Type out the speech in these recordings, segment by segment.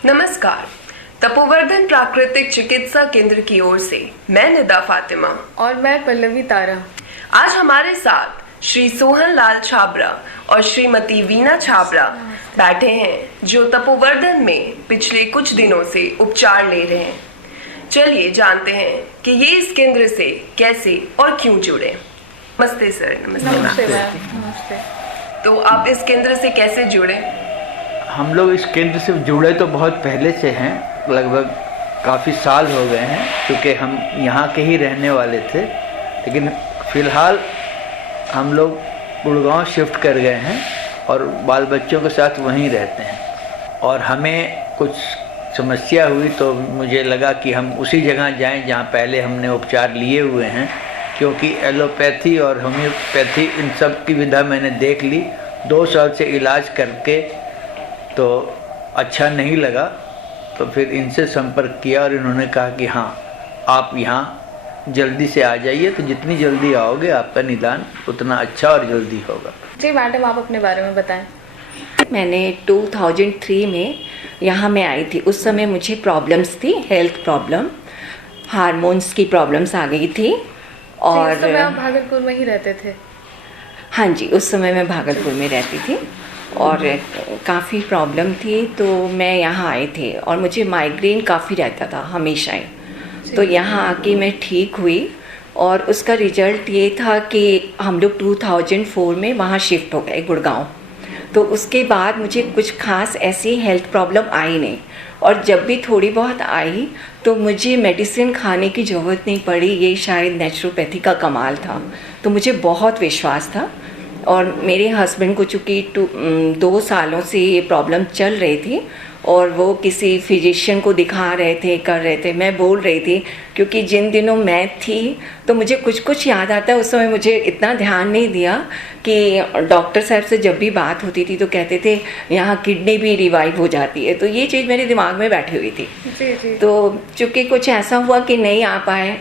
नमस्कार। तपोवर्धन प्राकृतिक चिकित्सा केंद्र की ओर से मैं निदा फातिमा और मैं पल्लवी तारा। आज हमारे साथ श्री सोहन लाल छाबरा और श्रीमती वीना छाबरा बैठे हैं, जो तपोवर्धन में पिछले कुछ दिनों से उपचार ले रहे हैं। चलिए जानते हैं कि ये इस केंद्र से कैसे और क्यों जुड़े। नमस्ते सर। नमस्ते मैम। नमस्ते। तो आप इस केंद्र से कैसे जुड़े? हम लोग इस केंद्र से जुड़े तो बहुत पहले से हैं, लगभग काफ़ी साल हो गए हैं, क्योंकि हम यहाँ के ही रहने वाले थे। लेकिन फ़िलहाल हम लोग गुड़गांव शिफ्ट कर गए हैं और बाल बच्चों के साथ वहीं रहते हैं। और हमें कुछ समस्या हुई तो मुझे लगा कि हम उसी जगह जाएं जहाँ पहले हमने उपचार लिए हुए हैं, क्योंकि एलोपैथी और होम्योपैथी इन सब की विधा मैंने देख ली। 2 साल से इलाज करके तो अच्छा नहीं लगा, तो फिर इनसे संपर्क किया और इन्होंने कहा कि हाँ, आप यहाँ जल्दी से आ जाइए, तो जितनी जल्दी आओगे आपका निदान उतना अच्छा और जल्दी होगा। जी मैडम, आप अपने बारे में बताएं। मैंने 2003 में यहाँ मैं आई थी। उस समय मुझे प्रॉब्लम्स थी, हेल्थ प्रॉब्लम, हार्मोन्स की प्रॉब्लम्स आ गई थी। और उस समय आप भागलपुर में ही रहते थे? हाँ जी, उस समय मैं भागलपुर में रहती थी और काफ़ी प्रॉब्लम थी, तो मैं यहाँ आई थी। और मुझे माइग्रेन काफ़ी रहता था हमेशा ही, तो यहाँ आके मैं ठीक हुई। और उसका रिजल्ट ये था कि हम लोग 2004 में वहाँ शिफ्ट हो गए गुड़गांव। तो उसके बाद मुझे कुछ खास ऐसी हेल्थ प्रॉब्लम आई नहीं, और जब भी थोड़ी बहुत आई तो मुझे मेडिसिन खाने की ज़रूरत नहीं पड़ी। ये शायद नेचुरोपैथी का कमाल था, तो मुझे बहुत विश्वास था। और मेरे हस्बैंड को चूँकि 2 सालों से ये प्रॉब्लम चल रही थी और वो किसी फिजिशियन को दिखा रहे थे, कर रहे थे। मैं बोल रही थी, क्योंकि जिन दिनों मैं थी तो मुझे कुछ कुछ याद आता है। उस समय मुझे इतना ध्यान नहीं दिया कि डॉक्टर साहब से जब भी बात होती थी तो कहते थे यहाँ किडनी भी रिवाइव हो जाती है, तो ये चीज़ मेरे दिमाग में बैठी हुई थी। जी। तो चूँकि कुछ ऐसा हुआ कि नहीं आ पाए,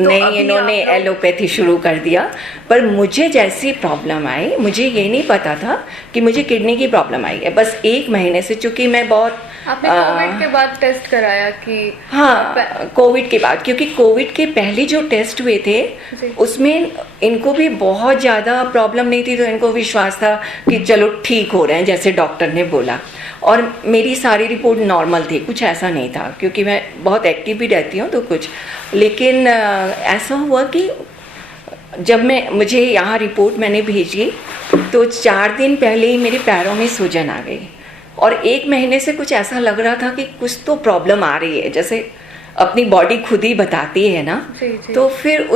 नहीं, इन्होंने एलोपैथी शुरू कर दिया। पर मुझे जैसी प्रॉब्लम आई, मुझे ये नहीं पता था कि मुझे किडनी की प्रॉब्लम आई है। बस 1 महीने से, चूँकि मैं बहुत आपने कोविड के बाद टेस्ट कराया कि? हाँ, कोविड के बाद, क्योंकि कोविड के पहले जो टेस्ट हुए थे उसमें इनको भी बहुत ज़्यादा प्रॉब्लम नहीं थी, तो इनको विश्वास था कि चलो ठीक हो रहे हैं, जैसे डॉक्टर ने बोला। और मेरी सारी रिपोर्ट नॉर्मल थी, कुछ ऐसा नहीं था, क्योंकि मैं बहुत एक्टिव भी रहती हूँ तो कुछ। लेकिन ऐसा हुआ कि जब मुझे यहाँ रिपोर्ट मैंने भेजी तो 4 दिन पहले ही मेरे पैरों में सूजन आ गई। और 1 महीने से कुछ ऐसा लग रहा था कि कुछ तो प्रॉब्लम आ रही है, जैसे अपनी बॉडी खुद ही बताती है ना। जी। तो फिर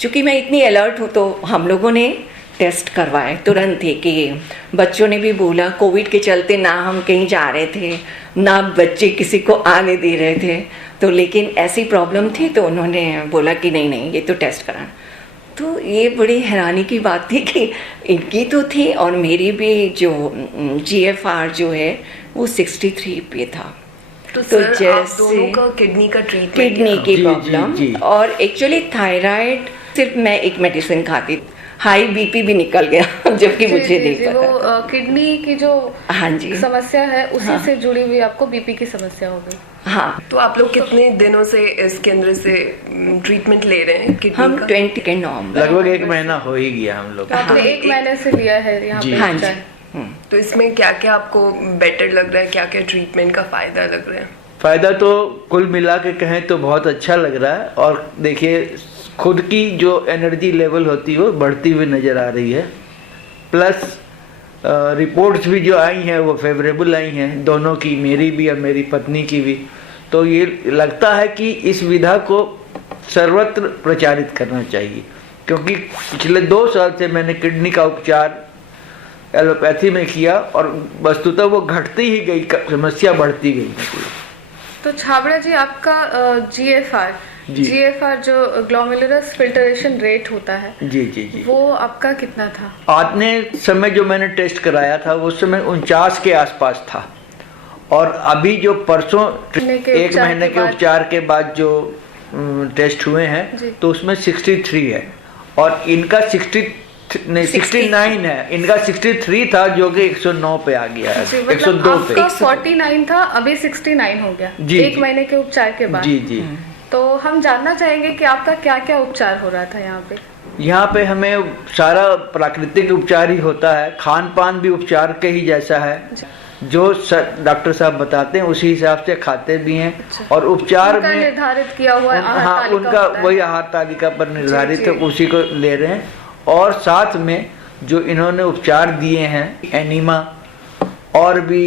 चूँकि मैं इतनी अलर्ट हूँ तो हम लोगों ने टेस्ट करवाए तुरंत ही। कि बच्चों ने भी बोला, कोविड के चलते ना हम कहीं जा रहे थे, ना बच्चे किसी को आने दे रहे थे, तो लेकिन ऐसी प्रॉब्लम थी तो उन्होंने बोला कि नहीं ये तो टेस्ट कराना। तो ये बड़ी हैरानी की बात थी कि इनकी तो थी और मेरी भी जो GFR जो है वो 63 पे था। तो जैसे आप दोनों का किडनी का ट्रीटमेंट, किडनी की प्रॉब्लम, और एक्चुअली थायराइड सिर्फ मैं एक मेडिसिन खाती, हाई BP भी निकल गया जबकि मुझे नहीं पता वो था। किडनी की जो हाँ जी समस्या है उसी से जुड़ी हुई आपको BP की समस्या हो गई। हाँ। तो आप लोग कितने दिनों से इस केंद्र से ट्रीटमेंट ले रहे हैं किडनी हम का? 20 नवंबर, लगभग 1 महीना हो ही गया हम लोग। तो आपने 1 महीने से लिया है यहाँ पे? हाँ जी। तो इसमें क्या क्या आपको बेटर लग रहा है, क्या क्या ट्रीटमेंट का फायदा लग रहा है? फ़ायदा तो कुल मिला के कहें तो बहुत अच्छा लग रहा है। और देखिए, खुद की जो एनर्जी लेवल होती है वो बढ़ती हुई नज़र आ रही है। प्लस रिपोर्ट्स भी जो आई हैं वो फेवरेबल आई हैं, दोनों की, मेरी भी और मेरी पत्नी की भी। तो ये लगता है कि इस विधा को सर्वत्र प्रचारित करना चाहिए, क्योंकि पिछले 2 साल से मैंने किडनी का उपचार एलोपैथी में किया और वस्तुतः वो घटती ही गई, समस्या बढ़ती गई। तो छाबड़ा जी, आपका GFR जो ग्लोमेरुलस फिल्ट्रेशन रेट होता है, जी जी जी, वो आपका कितना था? आने समय जो मैंने टेस्ट कराया था उस समय 49 के आसपास था, और अभी जो परसों 1 महीने के उपचार के बाद जो टेस्ट हुए हैं तो उसमें 63 है, और इनका 69 है, इनका 63 था जो कि 109 पे आ गया है, 102 पे। आपका 49 था, अभी 69 हो गया जी, 1 महीने के उपचार के बाद। जी जी। तो हम जानना चाहेंगे कि आपका क्या क्या उपचार हो रहा था यहाँ पे? यहाँ पे हमें सारा प्राकृतिक उपचार ही होता है, खान पान भी उपचार के ही जैसा है, जो डॉक्टर साहब बताते हैं उसी हिसाब से खाते भी हैं। और उपचार में निर्धारित किया हुआ हाँ, उनका वही आहार तालिका पर निर्धारित है, उसी को ले रहे हैं। और साथ में जो इन्होंने उपचार दिए हैं, एनीमा और भी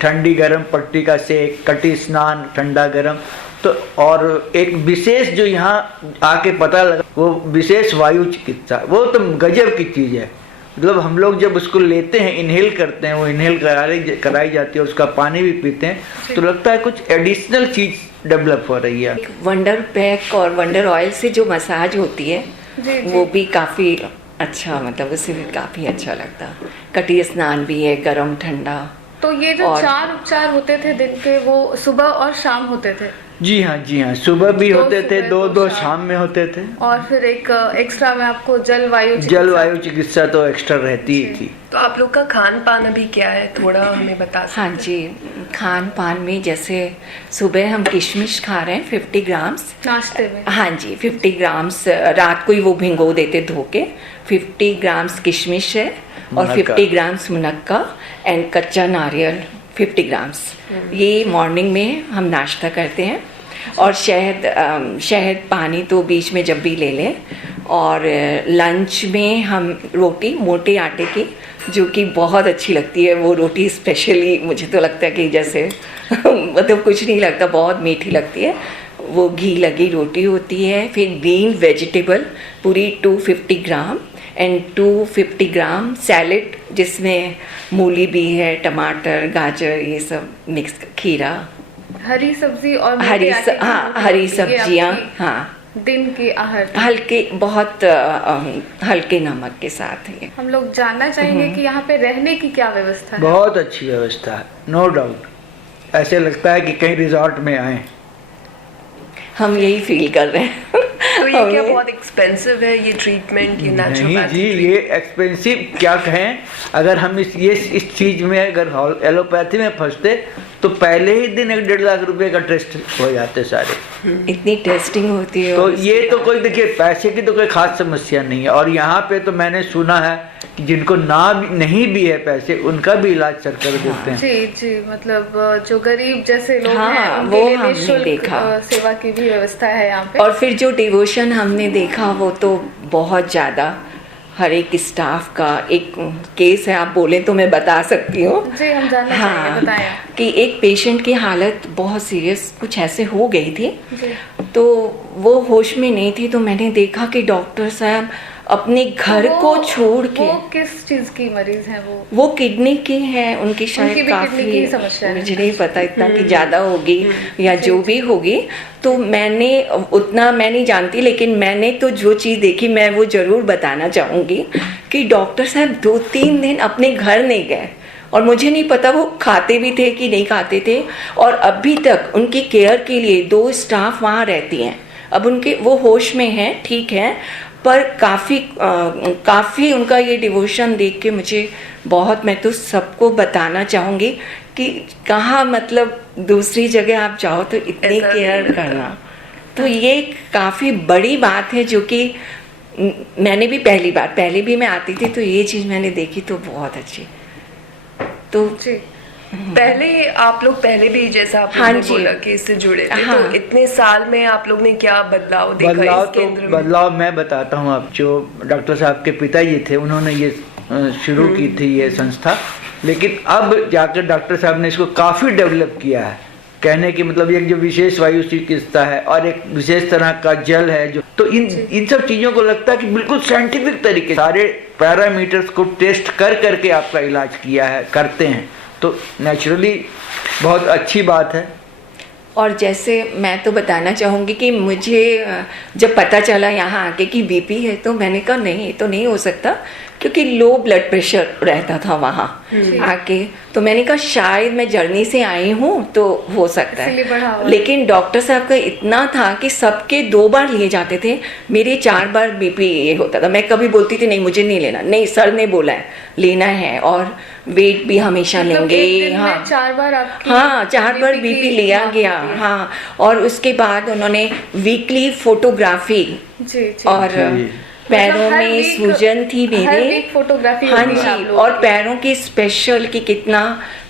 ठंडी गर्म पट्टी का सेक, कटी स्नान ठंडा गर्म, तो और एक विशेष जो यहाँ आके पता लगा वो विशेष वायु चिकित्सा, वो तो गजब की चीज़ है। मतलब हम लोग जब उसको लेते हैं, इनहेल करते हैं, वो इनहेल कराई जाती है, उसका पानी भी पीते हैं, तो लगता है कुछ एडिशनल चीज़ डेवलप हो रही है। वंडर पैक और वंडर ऑयल से जो मसाज होती है वो भी काफ़ी अच्छा, मतलब उससे भी काफ़ी अच्छा लगता। कटी स्नान भी है, गरम ठंडा। तो ये जो 4 उपचार होते थे दिन के, वो सुबह और शाम होते थे? जी हाँ, जी हाँ, सुबह भी होते थे, दो शाम में होते थे, और फिर एक एक्स्ट्रा में आपको जलवायु चिकित्सा तो एक्स्ट्रा रहती ही थी। तो आप लोग का खान पान अभी क्या है, थोड़ा हमें बता सकते हैं? हाँ जी, खान पान में जैसे सुबह हम किशमिश खा रहे हैं 50 ग्राम्स नाश्ते में। हाँ जी, 50 ग्राम्स रात को ही वो भिंगो देते धो के। 50 ग्राम्स किशमिश है और 50 ग्राम्स मुनक्का एंड कच्चा नारियल 50 ग्राम्स, ये मॉर्निंग में हम नाश्ता करते हैं। और शहद पानी तो बीच में जब भी ले लें। और लंच में हम रोटी मोटे आटे की, जो कि बहुत अच्छी लगती है वो रोटी, स्पेशली मुझे तो लगता है कि जैसे मतलब कुछ नहीं लगता, बहुत मीठी लगती है वो। घी लगी रोटी होती है। फिर ग्रीन वेजिटेबल पूरी 250 ग्राम एंड 250 ग्राम सैलेड, जिसमें मूली भी है, टमाटर, गाजर, ये सब मिक्स, खीरा, हरी सब्जी और हरी सब्जियाँ, हाँ, दिन की आहार हल्के, बहुत हल्के नमक के साथ है। हम लोग जानना चाहेंगे कि यहाँ पे रहने की क्या व्यवस्था है? बहुत अच्छी व्यवस्था है, नो डाउट। ऐसे लगता है कि कहीं रिजॉर्ट में आए। हम यही फील कर रहे हैं। तो ये क्या बहुत एक्सपेंसिव है ये ट्रीटमेंट, ये नहीं जी, ये एक्सपेंसिव क्या कहें, अगर हम इस चीज में अगर एलोपैथी में फंसते तो पहले ही दिन 1-1.5 लाख रुपए का टेस्ट हो जाते सारे। इतनी टेस्टिंग होती है। तो ये तो कोई, देखिए, पैसे की तो कोई खास समस्या नहीं है। और यहाँ पे तो मैंने सुना है कि जिनको नहीं भी है पैसे, उनका भी इलाज सरकार देते हैं। जी जी, मतलब जो गरीब जैसे लोग हैं उनके वो लिए हमने निःशुल्क देखा, सेवा की भी व्यवस्था है यहाँ पे। और फिर जो डिवोशन हमने देखा वो तो बहुत ज़्यादा, हर एक स्टाफ का एक केस है, आप बोले तो मैं बता सकती हूँ। जी, हम जानना चाहेंगे, बताएं। कि एक पेशेंट की हालत बहुत सीरियस कुछ ऐसे हो गई थी, तो वो होश में नहीं थी, तो मैंने देखा कि डॉक्टर साहब अपने घर को छोड़ के। वो किस चीज की मरीज है? वो किडनी की है, उनकी शायद काफी समस्या है, मुझे नहीं पता इतना कि ज़्यादा होगी या जो भी होगी। तो मैंने उतना मैं नहीं जानती, लेकिन मैंने तो जो चीज़ देखी मैं वो ज़रूर बताना चाहूँगी कि डॉक्टर साहब 2-3 दिन अपने घर नहीं गए, और मुझे नहीं पता वो खाते भी थे कि नहीं खाते थे। और अभी तक उनकी केयर के लिए 2 स्टाफ वहाँ रहती हैं। अब उनके वो होश में हैं, ठीक है, पर काफ़ी उनका ये डिवोशन देख के मुझे बहुत, मैं तो सबको बताना चाहूँगी कि कहाँ, मतलब दूसरी जगह आप जाओ तो इतनी केयर करना, तो ये काफ़ी बड़ी बात है, जो कि मैंने भी पहले भी मैं आती थी तो ये चीज़ मैंने देखी तो बहुत अच्छी। तो पहले आप लोग भी जैसा आप लोगों ने बोला कि इससे जुड़े थे, तो इतने साल में आप लोग ने क्या बदलाव देखा इस केंद्र में? बदलाव मैं बताता हूँ आप। जो डॉक्टर साहब के पिताजी थे उन्होंने ये शुरू की थी ये संस्था, लेकिन अब जाकर डॉक्टर साहब ने इसको काफ़ी डेवलप किया है। कहने की मतलब एक जो विशेष वायु चिकित्सा है और एक विशेष तरह का जल है जो, तो इन सब चीज़ों को लगता है कि बिल्कुल साइंटिफिक तरीके सारे पैरामीटर्स को टेस्ट कर करके आपका इलाज किया है, करते हैं, तो नेचुरली बहुत अच्छी बात है। और जैसे मैं तो बताना चाहूँगी कि मुझे जब पता चला यहाँ आके कि बीपी है, तो मैंने कहा नहीं, ये तो नहीं हो सकता, क्योंकि लो ब्लड प्रेशर रहता था वहाँ आके। तो मैंने कहा शायद मैं जर्नी से आई हूँ तो हो सकता है, लेकिन डॉक्टर साहब का इतना था कि सबके 2 बार लिए जाते थे, मेरे 4 बार बीपी ये होता था। मैं कभी बोलती थी नहीं मुझे नहीं लेना, नहीं सर ने बोला है लेना है, और वेट भी हमेशा लेंगे। हाँ 4 बार आपकी, हाँ 4 बार बीपी लिया गया। हाँ, और उसके बाद उन्होंने वीकली फोटोग्राफी, और पैरों में सूजन थी मेरे, फोटोग्राफी। हाँ जी, और पैरों की स्पेशल कि कितना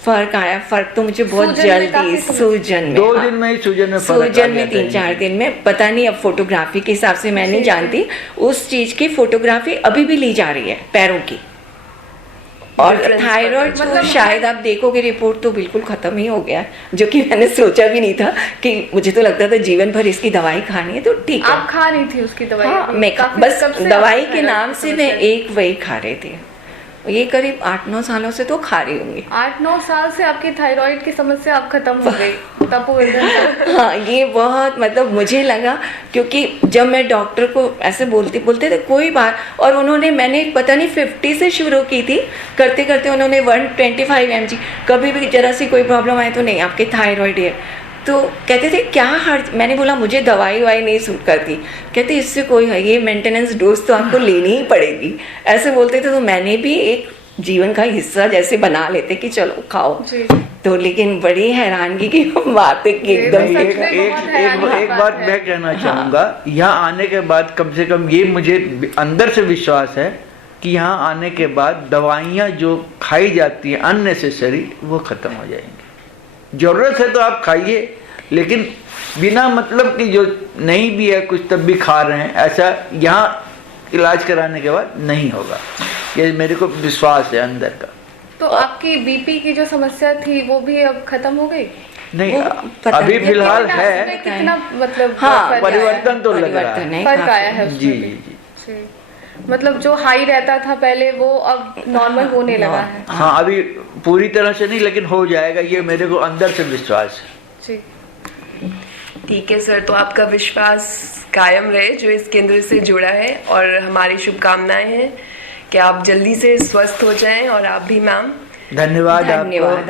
फर्क आया। फर्क तो मुझे बहुत जल्दी सूजन में 2 दिन में ही सूजन में फर्क आ सूजन में गया 3-4 दिन में, पता नहीं अब फोटोग्राफी के हिसाब से मैं नहीं जानती, उस चीज की फोटोग्राफी अभी भी ली जा रही है पैरों की। और थायराइड तो शायद आप देखोगे रिपोर्ट तो बिल्कुल खत्म ही हो गया, जो कि मैंने सोचा भी नहीं था, कि मुझे तो लगता था जीवन भर इसकी दवाई खानी है, तो ठीक है। आप खा रही थी उसकी दवाई? हाँ, मैं बस दवाई के नाम से मैं एक वही खा रही थी, ये करीब 8-9 सालों से तो खा रही होंगी। 8-9 साल से आपकी थायराइड की समस्या अब खत्म हो गई तपोवर्धन। हाँ, ये बहुत मतलब मुझे लगा, क्योंकि जब मैं डॉक्टर को ऐसे बोलते थे कोई बात, और उन्होंने, मैंने पता नहीं 50 से शुरू की थी, करते करते उन्होंने 125 mg, कभी भी जरा सी कोई प्रॉब्लम आए तो नहीं आपके थायराइड है, तो कहते थे क्या हर्ज। मैंने बोला मुझे दवाई वाई नहीं सूट करती, कहते इससे कोई है, ये मेंटेनेंस डोज तो आपको लेनी ही पड़ेगी, ऐसे बोलते थे। तो मैंने भी एक जीवन का हिस्सा जैसे बना लेते कि चलो खाओ, तो लेकिन बड़ी हैरानगी की बात है कि एकदम एक बात मैं कहना चाहूँगा, यहाँ आने के बाद कम से कम ये मुझे अंदर से विश्वास है कि यहाँ आने के बाद दवाइयाँ जो खाई जाती हैं अननेसेसरी, वो ख़त्म हो जाएंगी। ज़रूरत है तो आप खाइए, लेकिन बिना मतलब कि जो नहीं भी है कुछ तब भी खा रहे हैं, ऐसा यहाँ इलाज कराने के बाद नहीं होगा, ये मेरे को विश्वास है अंदर का। तो आपकी बीपी की जो समस्या थी वो भी अब खत्म हो गई? नहीं, अभी फिलहाल है, कितना मतलब हाँ, परिवर्तन तो लग रहा है, फर्क आया है जी जी। मतलब जो हाई रहता था पहले वो अब नॉर्मल होने लगा है। हाँ, अभी पूरी तरह से नहीं, लेकिन हो जाएगा, ये मेरे को अंदर से विश्वास है जी। ठीक है सर, तो आपका विश्वास कायम रहे जो इस केंद्र से जुड़ा है, और हमारी शुभकामनाएं हैं कि आप जल्दी से स्वस्थ हो जाएं, और आप भी मैम। धन्यवाद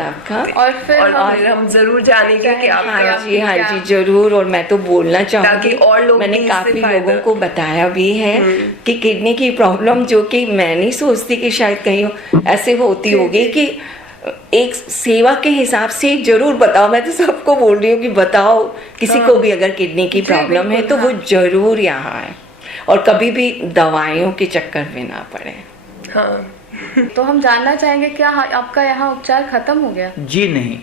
आपका। और फिर हम जरूर जानेंगे कि आप। हाँ जी जरूर। और मैं तो बोलना चाहूँगी, और लोग मैंने काफी लोगों को बताया भी है कि किडनी की प्रॉब्लम, जो कि मैं नहीं सोचती कि शायद कहीं ऐसे होती होगी, कि एक सेवा के हिसाब से जरूर बताओ। मैं तो सबको बोल रही हूँ कि बताओ, किसी को भी अगर किडनी की प्रॉब्लम है तो वो जरूर यहाँ आए, और कभी भी दवाइयों के चक्कर में ना पड़े। हाँ, तो हम जानना चाहेंगे क्या आपका यहाँ उपचार खत्म हो गया? जी नहीं,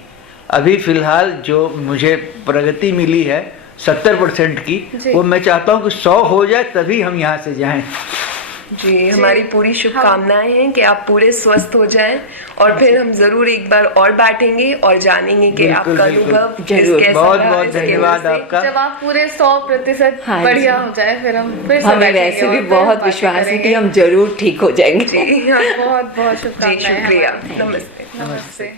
अभी फिलहाल जो मुझे प्रगति मिली है 70% की, वो मैं चाहता हूँ कि 100 हो जाए तभी हम यहाँ से जाएं। जी, हमारी पूरी शुभकामनाएं हैं कि आप पूरे स्वस्थ हो जाएं, और फिर हम जरूर एक बार और बैठेंगे और जानेंगे कि आपका अनुभव बहुत बहुत धन्यवाद आपका। जब आप पूरे 100% बढ़िया हो जाए, फिर हम फिर से हमें वैसे भी बहुत विश्वास है कि हम जरूर ठीक हो जाएंगे। जी हाँ, बहुत बहुत शुभकामनाएं। शुक्रिया, नमस्ते। नमस्ते।